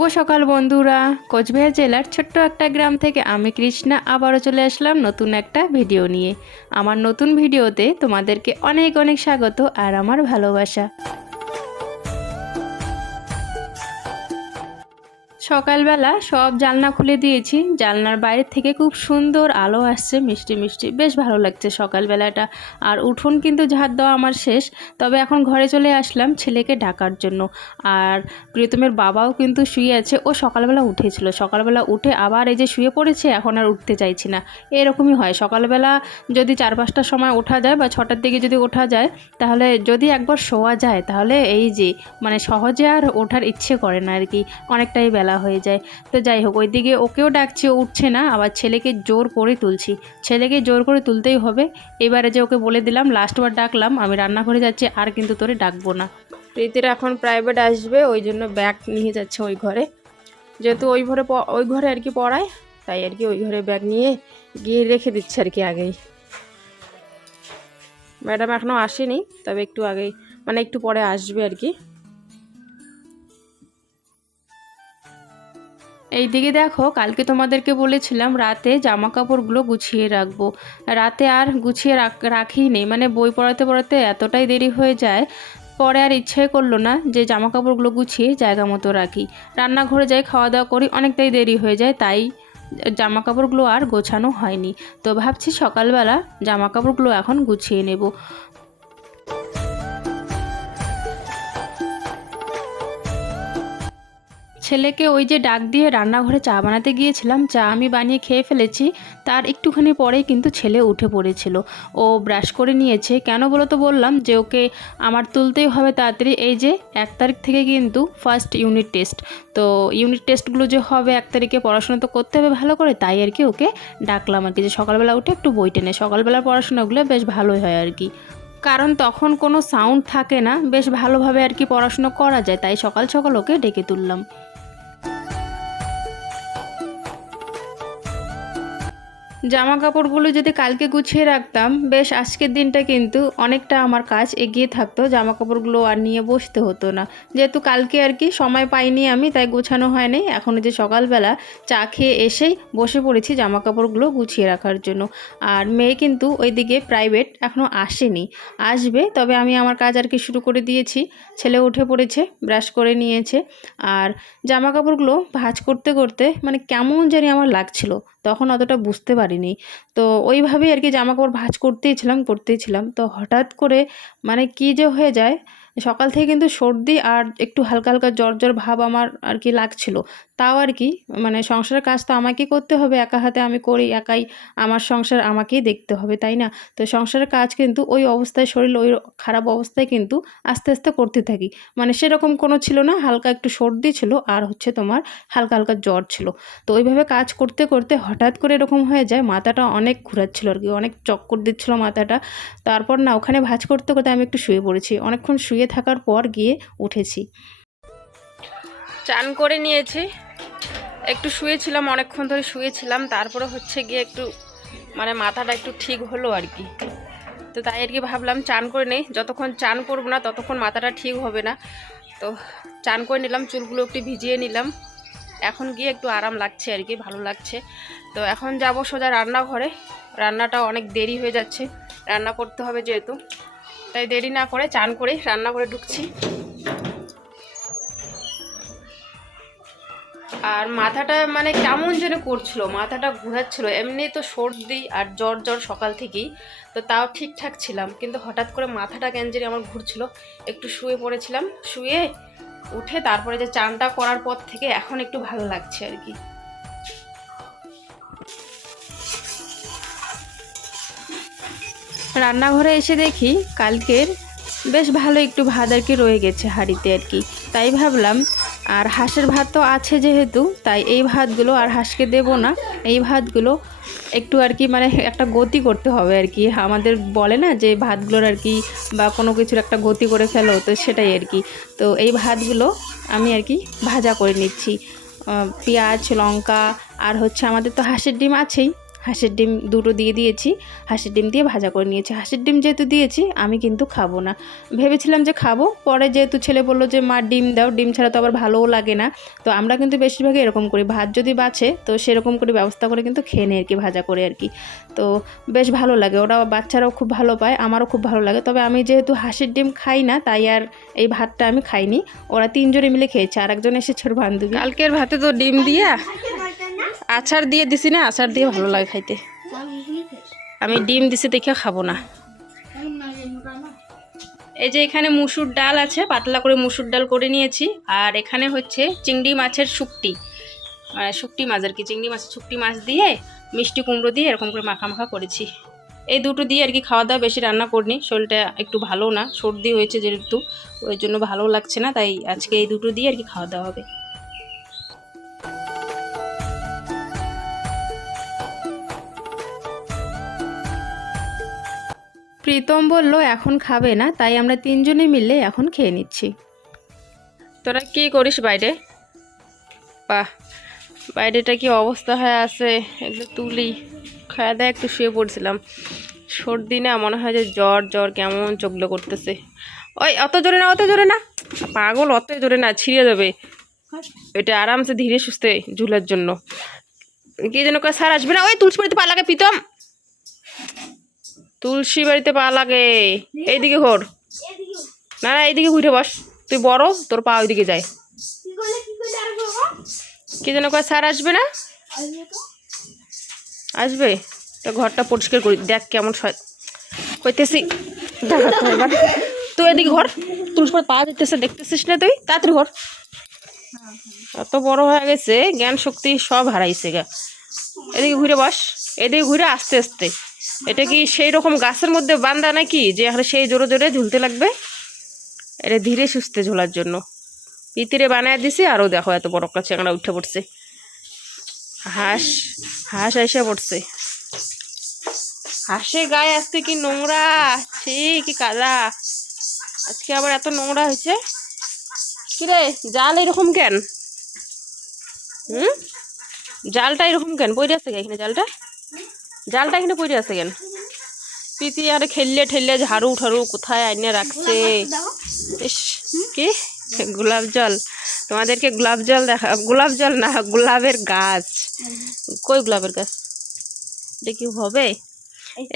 শুভ সকাল বন্ধুরা। কোচবিহার জেলার ছোট্ট একটা গ্রাম থেকে আমি কৃষ্ণা আবারও চলে আসলাম নতুন একটা ভিডিও নিয়ে। আমার নতুন ভিডিওতে তোমাদেরকে অনেক অনেক স্বাগত আর আমার ভালোবাসা। সকালবেলা সব জানলা খুলে দিয়েছি। জানলার বাইরে থেকে খুব সুন্দর আলো আসছে, মিষ্টি মিষ্টি। বেশ ভালো লাগছে সকালবেলাটা। আর উঠোন কিন্তু ঝাড় দেওয়া আমার শেষ। তবে এখন ঘরে চলে আসলাম ছেলেকে ডাকার জন্য। আর প্রিয়তমের বাবাও কিন্তু শুয়ে আছে। ও সকালবেলা উঠেছিল। সকালবেলা উঠে আবার এই যে শুয়ে পড়েছে, এখন আর উঠতে চাইছি না। এরকমই হয়। সকালবেলা যদি চার পাঁচটার সময় ওঠা যায় বা ছটার দিকে যদি ওঠা যায়, তাহলে যদি একবার শোয়া যায়, তাহলে এই যে মানে সহজে আর ওঠার ইচ্ছে করে না আর কি। অনেকটাই বেলা হয়ে যায়। তো যাই হোক, ওইদিকে ওকেও ডাকছি, ও উঠছে না, আবার ছেলেকে জোর করে তুলছি। ছেলেকে জোর করে তুলতেই হবে। এবারে যে ওকে বলে দিলাম লাস্টবার ডাকলাম, আমি রান্নাঘরে যাচ্ছি, আর কিন্তু তোরে ডাকবো না। প্রীতির এখন প্রাইভেট আসবে, ওই জন্য ব্যাগ নিয়ে যাচ্ছে ওই ঘরে। যেহেতু ওই ঘরে ওই ঘরে আর কি পড়ায়, তাই আর কি ওই ঘরে ব্যাগ নিয়ে গিয়ে রেখে দিচ্ছে আর কি আগেই। ম্যাডাম এখনও আসেনি, তবে একটু আগেই মানে একটু পরে আসবে আর কি। এইদিকে দেখো, কালকে তোমাদেরকে বলেছিলাম রাতে জামা কাপড়গুলো গুছিয়ে রাখব। রাতে আর গুছিয়ে রাখ- নেই মানে বই পড়াতে পড়াতে এতটাই দেরি হয়ে যায়, পরে আর ইচ্ছাই করল না যে জামা কাপড়গুলো গুছিয়ে জায়গা মতো রাখি। রান্নাঘরে যাই খাওয়া দাওয়া করি, অনেকটাই দেরি হয়ে যায়, তাই জামা কাপড়গুলো আর গোছানো হয়নি। তো ভাবছি সকালবেলা জামা কাপড়গুলো এখন গুছিয়ে নেব। ছেলেকে ওই যে ডাক দিয়ে রান্নাঘরে চা বানাতে গিয়েছিলাম, চা আমি বানিয়ে খেয়ে ফেলেছি। তার একটুখানি পরেই কিন্তু ছেলে উঠে পড়েছিল। ও ব্রাশ করে নিয়েছে। কেন বলো তো বললাম যে ওকে আমার তুলতেই হবে তাড়াতাড়ি। এই যে, এক তারিখ থেকে কিন্তু ফার্স্ট ইউনিট টেস্ট তো ইউনিট টেস্টগুলো যে হবে এক তারিখে পড়াশোনা তো করতে হবে ভালো করে, তাই আর কি ওকে ডাকলাম আর কি যে সকালবেলা উঠে একটু বই টেনে। সকালবেলার পড়াশোনাগুলো বেশ ভালোই হয় আর কি। কারণ তখন কোনো সাউন্ড থাকে না, বেশ ভালোভাবে আর কি পড়াশোনা করা যায়, তাই সকাল সকাল ওকে ডেকে তুললাম। জামা কাপড়গুলো যদি কালকে গুছিয়ে রাখতাম, বেশ আজকের দিনটা কিন্তু অনেকটা আমার কাজ এগিয়ে থাকতো জামা কাপড়গুলো আর নিয়ে বসতে হতো না। যেহেতু কালকে আর কি সময় পাইনি আমি, তাই গোছানো হয়নি। এখন যে সকালবেলা চা খেয়ে এসেই বসে পড়েছি জামা কাপড়গুলো গুছিয়ে রাখার জন্য। আর মেয়ে কিন্তু ওইদিকে প্রাইভেট এখনও আসেনি। আসবে, তবে আমি আমার কাজ আর কি শুরু করে দিয়েছি। ছেলে উঠে পড়েছে ব্রাশ করে নিয়েছে। আর জামা কাপড়গুলো ভাঁজ করতে করতে মানে কেমন জানি আমার লাগছিল। তখন অতটা বুঝতে পারিনি। তো ওইভাবেই আর কি জামাকাপড় ভাঁজ করতেই ছিলাম করতেই ছিলাম। তো হঠাৎ করে মানে কী যে হয়ে যায় সকাল থেকে কিন্তু সর্দি আর একটু হালকা হালকা জ্বর জ্বর ভাব আমার আর কি লাগছিল। তাও আর কি মানে সংসারের কাজ তো আমাকেই করতে হবে, একা হাতে আমি করি, একাই আমার সংসার আমাকেই দেখতে হবে, তাই না? তো সংসারের কাজ কিন্তু ওই অবস্থায়, শরীর ওই খারাপ অবস্থায় কিন্তু আস্তে আস্তে করতে থাকি। মানে সেরকম কোনো ছিল না, হালকা একটু সর্দি ছিল আর হচ্ছে তোমার হালকা হালকা জ্বর ছিল। তো ওইভাবে কাজ করতে করতে হঠাৎ করে এরকম হয়ে যায়, মাথাটা অনেক ঘুরাচ্ছিল আর কি, অনেক চক্কর দিচ্ছিল মাথাটা। তারপর না, ওখানে ভাঁজ করতে করতে আমি একটু শুয়ে পড়েছি। অনেকক্ষণ শুয়ে থাকার পর গিয়ে উঠেছি। চান করে নিয়েছি। একটু শুয়েছিলাম, অনেকক্ষণ ধরে শুয়েছিলাম। তারপরে হচ্ছে গিয়ে একটু মানে মাথাটা একটু ঠিক হলো আর কি। তো তাই আর কি ভাবলাম চান করে নেই। যতক্ষণ চান করব না, ততক্ষণ মাথাটা ঠিক হবে না। তো চান করে নিলাম, চুলগুলো একটু ভিজিয়ে নিলাম। এখন গিয়ে একটু আরাম লাগছে আর কি, ভালো লাগছে। তো এখন যাব সোজা রান্নাঘরে। রান্নাটা অনেক দেরি হয়ে যাচ্ছে। রান্না করতে হবে যেহেতু। তাই দেরি না করে চান করে রান্না করে ঢুকছি। আর মাথাটা মানে কেমন যেন করছিল, মাথাটা ঘোরাচ্ছিল। এমনি তো সর্দি আর জ্বর জ্বর সকাল থেকেই, তো তাও ঠিকঠাক ছিলাম। কিন্তু হঠাৎ করে মাথাটা কেন জানি আমার ঘুরছিল। একটু শুয়ে পড়েছিলাম। শুয়ে উঠে তারপরে যে চানটা করার পর থেকে এখন একটু ভালো লাগছে আর কি। রান্নাঘরে এসে দেখি কালকের বেশ ভালো একটু ভাত আর কি রয়ে গেছে হাঁড়িতে আর কি। তাই ভাবলাম, আর হাঁসের ভাত তো আছে যেহেতু, তাই এই ভাতগুলো আর হাঁসকে দেব না। এই ভাতগুলো একটু আর কি মানে একটা গতি করতে হবে আর কি। আমাদের বলে না যে ভাতগুলোর আর কি বা কোনো কিছুর একটা গতি করে ফেলো, তো সেটাই আর কি। তো এই ভাতগুলো আমি আর কি ভাজা করে নিচ্ছি। পেঁয়াজ, লঙ্কা, আর হচ্ছে আমাদের তো হাঁসের ডিম আছেই। হাঁসের ডিম দুটো দিয়ে দিয়েছি হাঁসের ডিম দিয়ে ভাজা করে নিয়েছি। হাঁসের ডিম যেহেতু দিয়েছি আমি কিন্তু খাব না। ভেবেছিলাম যে খাব পরে যেহেতু ছেলে বলল যে মা ডিম দাও ডিম ছাড়া তো আবার ভালোও লাগে না। তো আমরা কিন্তু বেশিরভাগই এরকম করি ভাত যদি বাঁচে তো সেরকম করে ব্যবস্থা করে কিন্তু খেয়ে নেই আর কি ভাজা করে আর কি। তো বেশ ভালো লাগে ওরা বাচ্চারাও খুব ভালো পায় আমারও খুব ভালো লাগে। তবে আমি যেহেতু হাঁসের ডিম খাই না তাই আর এই ভাতটা আমি খাইনি। ওরা তিনজনে মিলে খেয়েছে আর একজন এসেছে ওর বান্ধবী। কালকের ভাতে তো ডিম দিয়ে। আচার দিয়ে দিছি না, আচার দিয়ে ভালো লাগে খাইতে। আমি ডিম দিছি দেখে খাব না। এই যে এখানে মুসুর ডাল আছে, পাতলা করে মুসুর ডাল করে নিয়েছি। আর এখানে হচ্ছে চিংড়ি মাছের শুকটি। মানে শুকটি মাছ আর কি, চিংড়ি মাছের শুকটি মাছ দিয়ে মিষ্টি কুমড়ো দিয়ে এরকম করে মাখা মাখা করেছি। এই দুটো দিয়ে আর কি খাওয়া দাওয়া বেশি রান্না করিনি, শরীরটা একটু ভালো না, সর্দি হয়েছে যেহেতু, ওই জন্য ভালো লাগছে না, তাই আজকে এই দুটো দিয়ে আর কি খাওয়া দাওয়া হবে। প্রীতম বলল, এখন খাবে না, তাই আমরা তিনজনে মিলে এখন খেয়ে নিচ্ছি। তোরা কি করিস বাইরে? বাহ, বাইরেটা কি অবস্থা হয়ে আছে? একটু তুলি। খাওয়া দাওয়া একটু শুয়ে পড়ছিলাম। সর্দি না, মনে হয় যে জ্বর জ্বর কেমন চোখলো করতেছে। ওই, অত জোরে না, অত জোরে না। পাগল, অত জোরে না, ছিঁড়ে যাবে। এটা আরামসে ধীরে সুস্থে ঝুলার জন্য। কি যেন স্যার আসবে না। ওই, তুলসী বাড়িতে পা লাগে প্রীতম। তুলসী বাড়িতে পা লাগে। এইদিকে ঘোর। না না এইদিকে ঘুরে বস। তুই বড় তোর পা ওইদিকে যায়। কি যেন কয় স্যার আসবে না? আসবে তো। ঘরটা পরিষ্কার করি দেখ কেমন দেখাতো এবার তুই এদিকে ঘর তুলসী পা দিতেছে দেখতেছিস না তুই? তাড়াতাড়ি ঘর। এত বড় হয়ে গেছে জ্ঞান শক্তি সব হারাইছে গা। এদিকে ঘুরে বস এদিকে ঘুরে আস্তে আস্তে। এটা কি সেই রকম গাছের মধ্যে বান্দা নাকি? যে সেই জোরে জোরে ঝুলতে লাগবে? এটা ধীরে সুস্থে ঝোলার জন্য। পিতিরে বানায় দিছি আরও দেখো এত বড় একটা চেংড়া উঠে পড়ছে। হাঁস হাঁস এসে পড়ছে। হাঁসের গায়ে আজকে কি নোংরা? ছি, কি কাদা আজকে আবার এত নোংরা হয়েছে। কিরে, জাল এরকম কেন? হুম? জালটা এরকম কেন? পড়ে আছে এখানে জালটা? জালটা এখানে পড়ে আছে কেন? পিতি আরে খেললে ঠেললে ঝাড়ু ঠাড়ু কোথায় আইনে রাখছে? কি? গোলাপ জল। তোমাদেরকে গোলাপ জল দেখা, গোলাপ জল না, গোলাপের গাছ। কই গোলাপের গাছ? এটা কি হবে?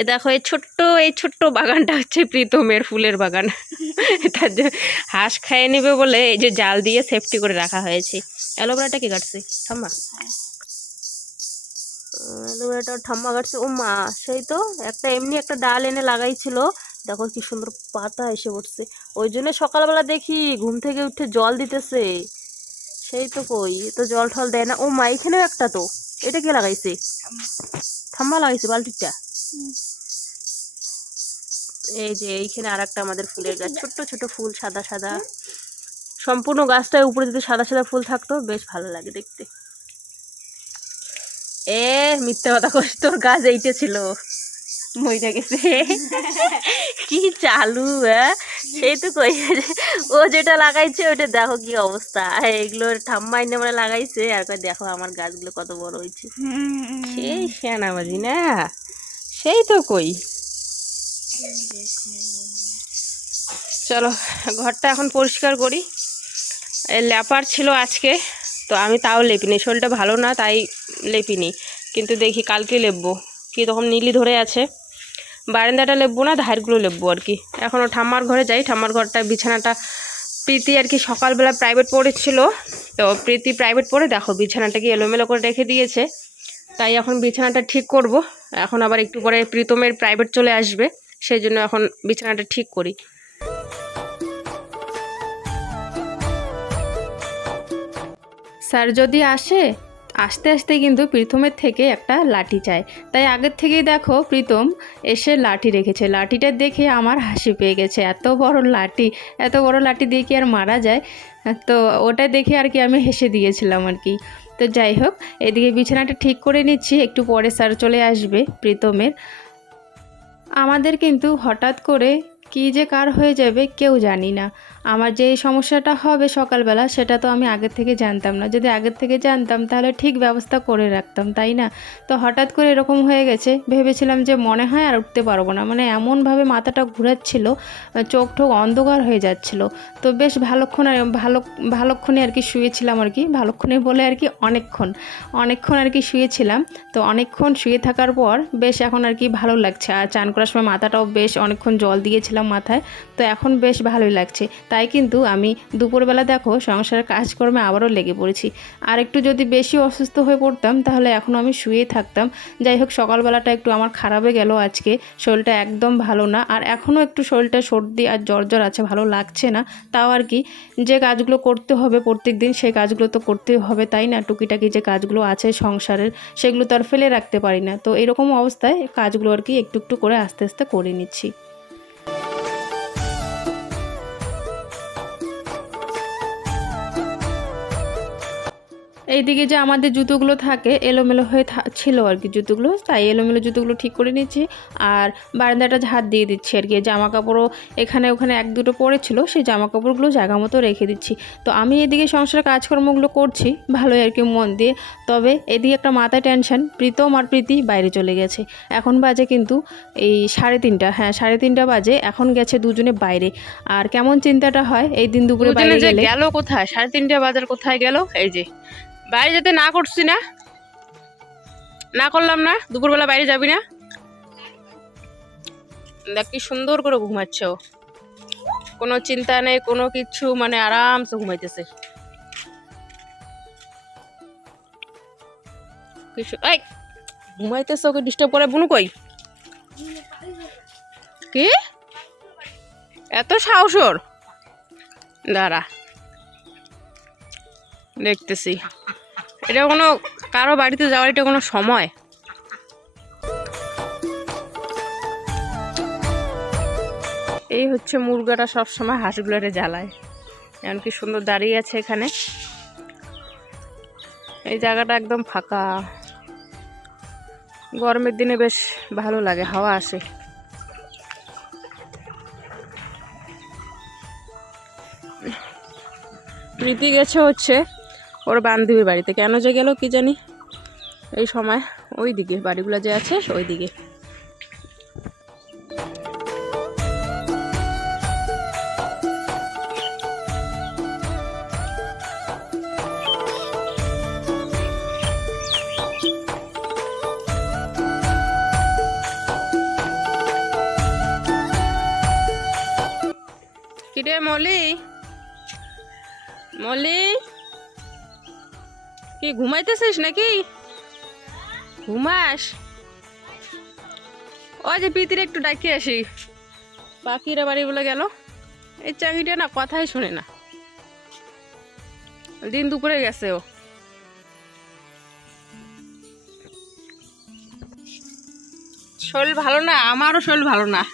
এ দেখো, এই ছোট্ট এই ছোট্ট বাগানটা হচ্ছে প্রীতমের ফুলের বাগান। এটা যে হাঁস খাইয়ে নেবে বলে এই যে জাল দিয়ে সেফটি করে রাখা হয়েছে। অ্যালোভেরাটা কি কাটছে? ঠাম্মা অ্যালোভেরাটা ঠাম্মা কাটছে। ও মা, সেই তো একটা এমনি একটা ডাল এনে লাগাইছিল। দেখো কি সুন্দর পাতা এসে পড়ছে। ওই জন্য সকালবেলা দেখি ঘুম থেকে উঠে জল দিতেছে। সেই তো কই তো জল টল দেয় না। ও মা, এখানেও একটা তো। এটা কে লাগাইছে? ঠাম্মা লাগাইছে বালতিটা। এই যে এইখানে আর একটা আমাদের ফুলের গাছ। ছোট্ট ছোট ফুল, সাদা সাদা। সম্পূর্ণ গাছটার উপরে যদি সাদা সাদা ফুল থাকতো, বেশ ভালো লাগে দেখতে। এ, মিথ্যা কথা কস তোর গাছ এইটা ছিল। মইটা গেছে। কি চালু হ্যাঁ সেই তো কই, ও যেটা লাগাইছে ওটা দেখো কি অবস্থা। এগুলো ঠাম্মা এনে মানে লাগাইছে, আর কই দেখো আমার গাছগুলো কত বড় হয়েছে সেই সেনাবাজি না? সেই তো কই। চলো, ঘরটা এখন পরিষ্কার করি। ল্যাপার ছিল আজকে। তো আমি তাও লেপিনি, শরীরটা ভালো না তাই লেপিনি। কিন্তু দেখি কালকে লেপবো, কি তখন নীলি ধরে আছে। বারান্দাটা লেপবো না, ধারগুলো লেপবো আর কি। এখনও ঠাম্মার ঘরে যাই, ঠাম্মার ঘরটা, বিছানাটা। প্রীতি আর কি সকালবেলা প্রাইভেট পড়েছিল, তো প্রীতি প্রাইভেট পড়ে, দেখো বিছানাটাকে এলোমেলো করে রেখে দিয়েছে। তাই এখন বিছানাটা ঠিক করব, এখন আবার একটু পরে প্রীতমের প্রাইভেট চলে আসবে, সেই জন্য এখন বিছানাটা ঠিক করি। স্যার যদি আসে, আস্তে আস্তে কিন্তু প্রীতমের থেকে একটা লাঠি চায়। তাই আগের থেকেই দেখো প্রীতম এসে লাঠি রেখেছে। লাঠিটা দেখে আমার হাসি পেয়ে গেছে। এত বড় লাঠি, এত বড় লাঠি দিয়ে কি আর মারা যায়? তো ওটা দেখে আর কি আমি হেসে দিয়েছিলাম আর কি। তো যাই হোক, এদিকে বিছানাটা ঠিক করে নিচ্ছি। একটু পরে স্যার চলে আসবে প্রীতমের। আমাদের কিন্তু হঠাৎ করে কী যে কার হয়ে যাবে কেউ জানি না। আমার যে এই সমস্যাটা হবে সকালবেলা, সেটা তো আমি আগের থেকে জানতাম না। যদি আগের থেকে জানতাম, তাহলে ঠিক ব্যবস্থা করে রাখতাম, তাই না? তো হঠাৎ করে এরকম হয়ে গেছে, ভেবেছিলাম যে মনে হয় আর উঠতে পারব না। মানে এমনভাবে মাথাটা ঘুরাচ্ছিল, চোখ ঠোক অন্ধকার হয়ে যাচ্ছিল। তো বেশ ভালোক্ষণ ভালো, ভালোক্ষণে আর কি শুয়েছিলাম আর কি। ভালোক্ষণে বলে আর কি অনেকক্ষণ অনেকক্ষণ আর কি শুয়েছিলাম। তো অনেকক্ষণ শুয়ে থাকার পর বেশ এখন আর কি ভালো লাগছে। আর চান করার সময় মাথাটাও বেশ অনেকক্ষণ জল দিয়েছিলাম মাথায়, তো এখন বেশ ভালোই লাগছে। তাই কিন্তু আমি দুপুরবেলা দেখো সংসারের কাজকর্মে আবারও লেগে পড়েছি। আর একটু যদি বেশি অসুস্থ হয়ে পড়তাম, তাহলে এখন আমি শুয়েই থাকতাম। যাই হোক, সকালবেলাটা একটু আমার খারাপে গেল আজকে, শরীরটা একদম ভালো না। আর এখনও একটু শরীরটা সর্দি আর জ্বর জ্বর আছে, ভালো লাগছে না। তাও আর কি, যে কাজগুলো করতে হবে প্রত্যেক দিন সেই কাজগুলো তো করতেই হবে, তাই না? টুকিটাকি যে কাজগুলো আছে সংসারের, সেগুলো তো আর ফেলে রাখতে পারি না। তো এরকম অবস্থায় কাজগুলো আর কি একটু একটু করে আস্তে আস্তে করে নিচ্ছি। এইদিকে যে আমাদের জুতোগুলো থাকে এলোমেলো হয়ে ছিল আর কি জুতোগুলো। তাই এলোমেলো জুতোগুলো ঠিক করে নিচ্ছি আর বারান্দাটা ঝাড় দিয়ে দিচ্ছি আর কি জামা কাপড়ও এখানে ওখানে এক দুটো পড়েছিল সেই জামা কাপড়গুলো জায়গা মতো রেখে দিচ্ছি। তো আমি এদিকে সংসারের কাজকর্মগুলো করছি ভালোই আর কি মন দিয়ে। তবে এদিকে একটা মাথায় টেনশন প্রীতম আর প্রীতি বাইরে চলে গেছে। এখন বাজে কিন্তু এই সাড়ে তিনটা হ্যাঁ সাড়ে তিনটা বাজে এখন গেছে দুজনে বাইরে। আর কেমন চিন্তাটা হয় এই দিন দুপুরে বাইরে গেল কোথায়? সাড়ে তিনটে বাজার কোথায় গেল? এই যে বাইরে যেতে না করছি না। না করলাম না, দুপুরবেলা বাইরে যাবি না। দেখ কি সুন্দর করে ঘুমাচ্ছে। কোনো চিন্তা নেই, কোনো কিছু মানে আরামসে ঘুমাইতেছে। এই, ঘুমাইতেছে ওকে ডিস্টার্ব করে বুনু কই? কি? এত সাহস ওর? দাঁড়া, দেখতেছি। এটা কোনো কারও বাড়িতে যাওয়ার এটা কোনো সময়? এই হচ্ছে মুরগাটা সবসময় হাঁসগুলোরে জ্বালায়। এমন কি সুন্দর দাঁড়িয়ে আছে এখানে। এই জায়গাটা একদম ফাঁকা। গরমের দিনে বেশ ভালো লাগে, হাওয়া আসে। প্রীতি গেছে হচ্ছে ওর বান্ধবীর বাড়িতে। কেন যে গেল কি জানি? এই সময় ওই দিকে বাড়িগুলো যে আছে ওই দিকে মলি? মলি? কি ঘুমাইতেছিস নাকি? ঘুমাস? ওই যে পিতির একটু ডাকি আসি। পাখিরা বাড়ি বলে গেল। এই চাকরিটা না কথাই শুনে না। দিন দুপুরে গেছে ও। শরীর ভালো না? আমারও শরীর ভালো না।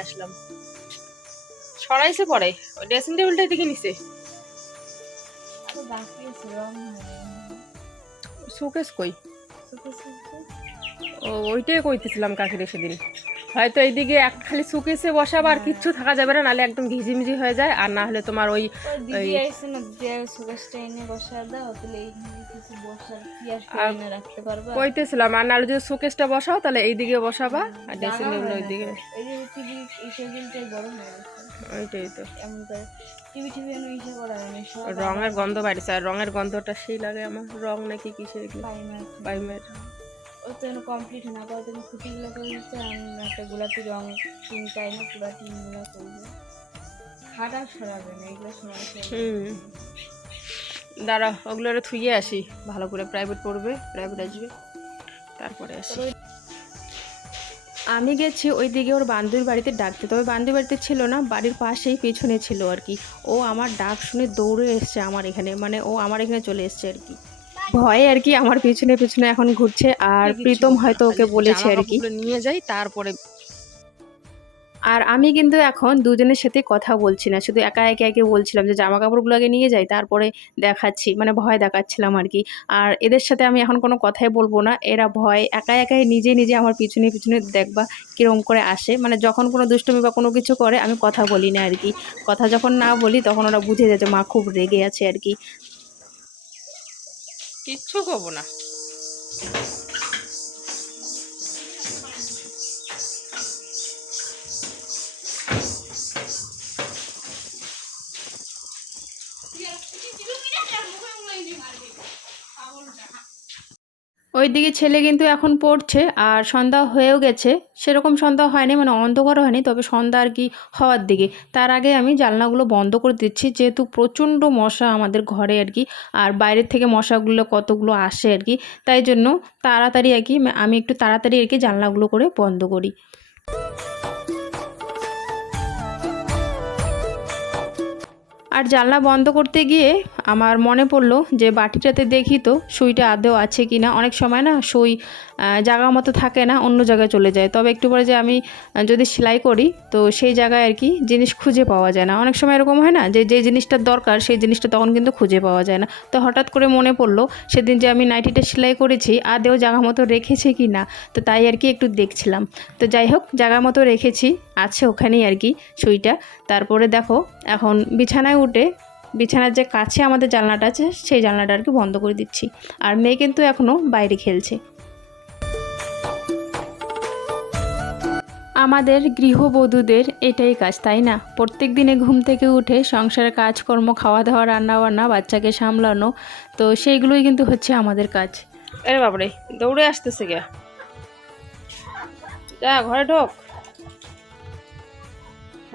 আসলাম। সরাইছে পরে। ওই ড্রেসিং টেবিলটা দিকে নিছে। শোকেস কই? ও ওইটাই কইতেছিলাম কাকিরে সেদিন। হয়তো এইদিকে এক খালি শুকেছে বসাবো আর কিচ্ছু থাকা যাবে না নাহলে একদম ঘিজিমিজি হয়ে যায় আর না হলে তোমার ওই কি কইতেছিলাম আর নাহলে যদি শোকেসটা বসাও তাহলে এইদিকে বসাবা আর ড্রেসিং টেবিল ওইদিকে ওইটাই তো। রঙের গন্ধ বাড়িছে আর রঙের গন্ধটা সেই লাগে আমার রং নাকি কিসের পাইমার বাইমের ও তো কমপ্লিট না করে তুমি খুঁটিগুলো করে দিচ্ছে আমি একটা গোলাপি রং তিনটাই না, পুরা তিনগুলো করবে। খাটা সরাবে না, এগুলো সময় দাঁড়া ওগুলো আরে থুইয়ে আসি। ভালো করে প্রাইভেট পড়বে প্রাইভেট আসবে, তারপরে আসি। আমি গেছি ওই দিকে ওর বান্ধবীর বাড়িতে ডাকতে। তবে বান্ধবীর বাড়িতে ছিল না, বাড়ির পাশেই পিছনে ছিল আর কি। ও আমার ডাক শুনে দৌড়ে এসছে আমার এখানে মানে ও আমার এখানে চলে এসছে আর কি। ভয়ে আর কি আমার পিছনে পিছনে এখন ঘুরছে আর প্রীতম হয়তো ওকে বলেছে আর কি। নিয়ে যাই তারপরে আর আমি কিন্তু এখন দুজনের সাথে কথা বলছি না শুধু একা একে একে বলছিলাম যে জামা কাপড়গুলো আগে নিয়ে যাই তারপরে দেখাচ্ছি মানে ভয় দেখাচ্ছিলাম আর কি। আর এদের সাথে আমি এখন কোনো কথাই বলব না এরা ভয় একা একাই নিজে নিজে আমার পিছনে পিছনে দেখবা কীরকম করে আসে। মানে যখন কোনো দুষ্টমি বা কোনো কিছু করে আমি কথা বলি না আর কি। কথা যখন না বলি তখন ওরা বুঝে যায় যে মা খুব রেগে আছে আর কি। কিচ্ছু করব না। ওইদিকে ছেলে কিন্তু এখন পড়ছে আর সন্ধ্যা হয়েও গেছে। সেরকম সন্ধ্যা হয়নি মানে অন্ধকার হয়নি, তবে সন্ধ্যা আর কি হওয়ার দিকে। তার আগে আমি জানলাগুলো বন্ধ করে দিচ্ছি, যেহেতু প্রচণ্ড মশা আমাদের ঘরে আর কি, আর বাইরের থেকে মশাগুলো কতগুলো আসে আর কি, তাই জন্য তাড়াতাড়ি আর কি আমি একটু তাড়াতাড়ি আর কি জানলাগুলো করে বন্ধ করি। আর জানলা বন্ধ করতে গিয়ে আমার মনে পড়ল যে বাটিটাতে দেখি তো সুইটা আদৌ আছে কি না। অনেক সময় না সুই জায়গা মতো থাকে না, অন্য জায়গায় চলে যায়। তবে একটু পরে যে আমি যদি সেলাই করি, তো সেই জায়গায় আর কি জিনিস খুঁজে পাওয়া যায় না। অনেক সময় এরকম হয় না যে যে জিনিসটার দরকার, সেই জিনিসটা তখন কিন্তু খুঁজে পাওয়া যায় না। তো হঠাৎ করে মনে পড়ল, সেদিন যে আমি নাইটিটা সেলাই করেছি আদেও জায়গা মতো রেখেছে কি না? তো তাই আর কি একটু দেখছিলাম। তো যাই হোক, জায়গা মতো রেখেছি, আছে ওখানেই আর কি সুইটা। তারপরে দেখো, এখন বিছানায় উঠে বিছানার যে কাছে আমাদের জানলাটা আছে সেই জানলাটা আর কি বন্ধ করে দিচ্ছি। আর মেয়ে কিন্তু এখনও বাইরে খেলছে। আমাদের গৃহবধূদের এটাই কাজ তাই না? প্রত্যেক দিনে ঘুম থেকে উঠে সংসারের কাজকর্ম খাওয়া দাওয়া রান্না বান্না বাচ্চাকে সামলানো তো সেইগুলোই কিন্তু হচ্ছে আমাদের কাজ। আরে বাবারে দৌড়ে আসতেছে গে যা ঘরে ঢোক।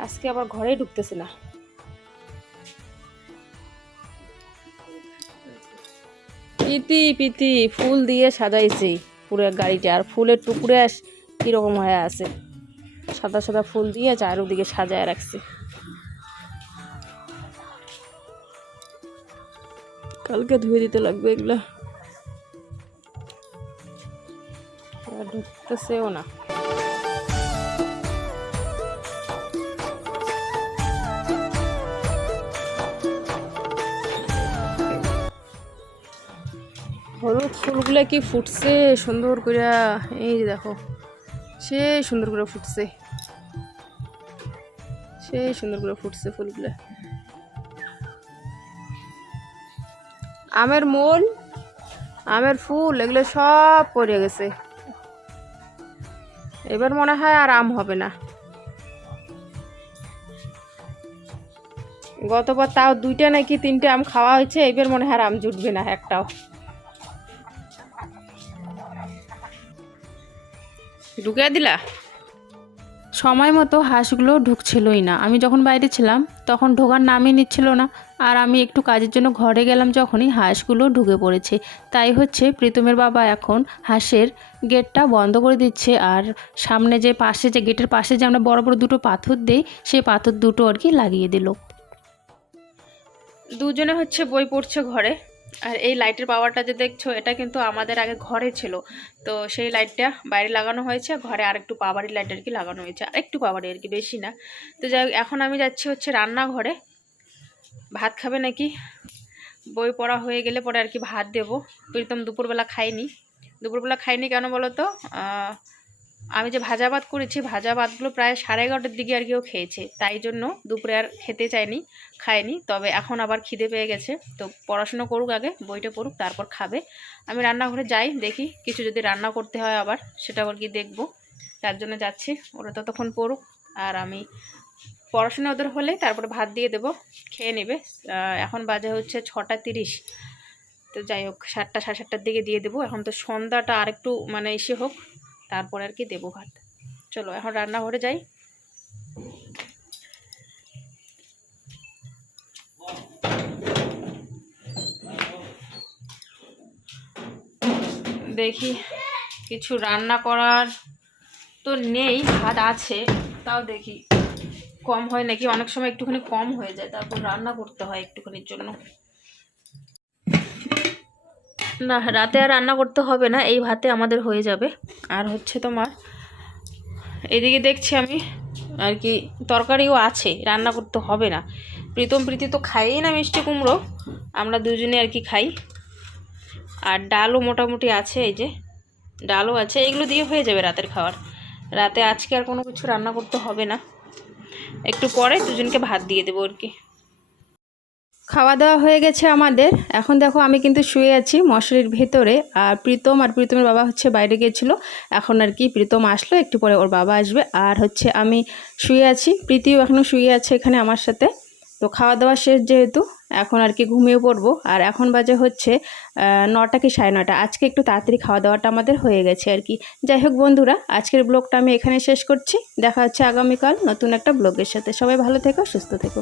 আজকে আবার ঘরেই ঢুকতেছে না। পিতি পিতি, ফুল দিয়ে সাজাইছি পুরো গাড়িটা। আর ফুলের টুকরে কীরকম হয়ে আছে। সাদা সাদা ফুল দিয়ে চারোদিকে সাজায় রাখছি। কালকে ধুয়ে দিতে লাগবে এগুলো। ঢুকতেছেও না। ফুলগুলো কি ফুটছে? সুন্দর করে এই যে দেখো। সে সুন্দর করে ফুটছে। সেই সুন্দর করে ফুটছে ফুলগুলো। আমের মূল, আমের ফুল, এগুলো সব পড়ে গেছে। এবার মনে হয় আর আম হবে না। গতবার তাও দুইটা নাকি তিনটে আম খাওয়া হয়েছে, এবার মনে হয় আর আম জুটবে না একটাও। ঢুকে দিলা? সময় মতো হাঁসগুলো ঢুকছিলই না। আমি যখন বাইরে ছিলাম তখন ঢোকার নামই নিচ্ছিল না। আর আমি একটু কাজের জন্য ঘরে গেলাম যখনই হাঁসগুলো ঢুকে পড়েছে। তাই হচ্ছে প্রীতমের বাবা এখন হাঁসের গেটটা বন্ধ করে দিচ্ছে। আর সামনে যে পাশে যে গেটের পাশে যে আমরা বড় বড় দুটো পাথর দিই সেই পাথর দুটো আর কি লাগিয়ে দিল। দুজনে হচ্ছে বই পড়ছে ঘরে। আর এই লাইটের পাওয়ারটা যে দেখছ, এটা কিন্তু আমাদের আগে ঘরে ছিল। তো সেই লাইটটা বাইরে লাগানো হয়েছে, ঘরে আরেকটু পাওয়ারি লাইট আর কি লাগানো হয়েছে। আর একটু পাওয়ারি আর কি, বেশি না। তো যাই এখন আমি যাচ্ছি হচ্ছে রান্নাঘরে। ভাত খাবে নাকি? বই পড়া হয়ে গেলে পরে আর কি ভাত দেবো। প্রীতম দুপুরবেলা খাইনি। দুপুরবেলা খাইনি কেন বলো তো? আমি যে ভাজা ভাত করেছি, ভাজা ভাতগুলো প্রায় সাড়ে এগারোটার দিকে আর কেউ খেয়েছে। তাই জন্য দুপুরে আর খেতে চাইনি খায়নি তবে এখন আবার খিদে পেয়ে গেছে। তো পড়াশুনো করুক আগে, বইটা পড়ুক, তারপর খাবে। আমি রান্নাঘরে যাই, দেখি কিছু যদি রান্না করতে হয় আবার, সেটা আবার কি দেখব। তার জন্য যাচ্ছি, ওরা ততক্ষণ পড়ুক। আর আমি পড়াশোনা ওদের হলে তারপরে ভাত দিয়ে দেবো, খেয়ে নেবে। এখন বাজে হচ্ছে ছটা তিরিশ। তো যাই হোক, সাতটা, সাড়ে সাতটার দিকে দিয়ে দেবো। এখন তো সন্ধ্যাটা আরেকটু মানে এসে হোক। তারপরে আর কি দেবো ভাত। চলো, এখন রান্নাঘরে যাই। দেখি, কিছু রান্না করার তো নেই, ভাত আছে, তাও দেখি। কম হয় নাকি? অনেক সময় একটুখানি কম হয়ে যায়, তারপর রান্না করতে হয় একটুখানির জন্য। না, রাতে আর রান্না করতে হবে না, এই ভাতে আমাদের হয়ে যাবে। আর হচ্ছে তোমার, এদিকে দেখছি আমি আর কি তরকারিও আছে, রান্না করতে হবে না। প্রীতম প্রীতি তো খাইই না মিষ্টি কুমড়ো, আমরা দুজনে আর কি খাই। আর ডালও মোটামুটি আছে, এই যে ডালও আছে, এগুলো দিয়ে হয়ে যাবে রাতের খাবার। রাতে আজকে আর কোনো কিছু রান্না করতে হবে না। একটু পরে দুজনকে ভাত দিয়ে দেবো আর কি। খাওয়া দাওয়া হয়ে গেছে আমাদের। এখন দেখো আমি কিন্তু শুয়ে আছি মশারির ভেতরে। আর প্রীতম আর প্রীতমের বাবা হচ্ছে বাইরে গিয়েছিল এখন আর কি প্রীতম আসলো, একটু পরে ওর বাবা আসবে। আর হচ্ছে আমি শুয়ে আছি, প্রীতিও এখনও শুয়ে আছে এখানে আমার সাথে। তো খাওয়া দাওয়া শেষ যেহেতু, এখন আর কি ঘুমিয়ে পড়ব। আর এখন বাজে হচ্ছে নটা কি সাড়ে নটা। আজকে একটু তাড়াতাড়ি খাওয়া দাওয়াটা আমাদের হয়ে গেছে আর কি। যাই হোক বন্ধুরা, আজকের ব্লগটা আমি এখানে শেষ করছি। দেখা হচ্ছে আগামীকাল নতুন একটা ব্লগের সাথে। সবাই ভালো থেকো, সুস্থ থেকো।